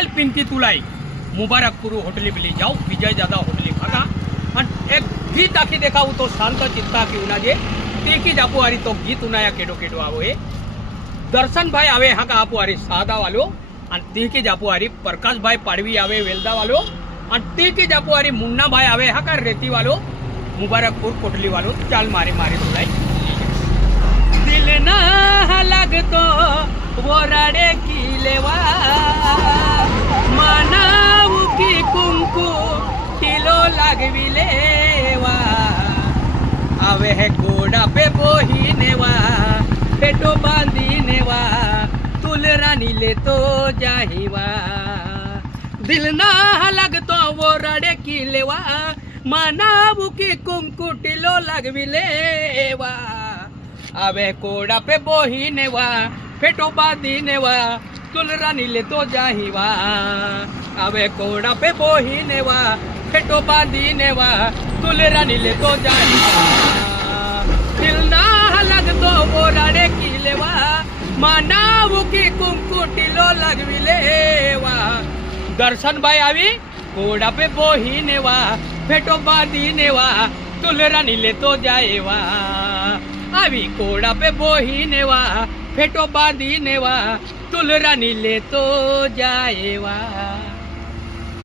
चाल पिंकी तुलाई मुबारकपुर होटली बिली जाओ विजय दादा होटली भागा आणि एक गीत आखी देखावू तो शांत चित्ता की उनाजे ती जापू आरी तो गीत उनाया केडो केडो आवो ए दर्शन भाई आवे हाँ का आपू आरी सादा वालो आणि ती जापू आरी प्रकाश भाई पाडवी आवे वेलदा वालो आणि ती जापू आरी मुन्ना भाई आवे हाँ का रेती वालो मुबारकपुर कोटली वालो चाल मारे मारे तुलाई दिल ना लगतो वो रड़े की लेवा मनाऊ की कुंकू किलो लागविलेवा आवे है घोड़ा पे बोही नेवा पेटो बांधी नेवा तुल रानी ले तो जाहिवा दिल ना लगतो वो रड़े की लेवा मनाऊ की कुंकू टिलो लागविलेवा आवे घोड़ा पे बोही नेवा फेटो बांधी नेवा तुल रानी ले तो जाहिवा आवे घोड़ा पे बोही नेवा फेटो बांधी नेवा तुल रानी ले तो जाहिवा दिल ना लगतो वो राडे की लेवा मानावू की कुंकू टिलो लगविलेवा दर्शन भाई आवी घोड़ा पे बोही नेवा फेटो बांधी नेवा तुल रानी ले तो जाएवा आवी घोड़ा पे बोही नेवा फेटो बांधी नेवा तुल रानी ले तो जाएवा।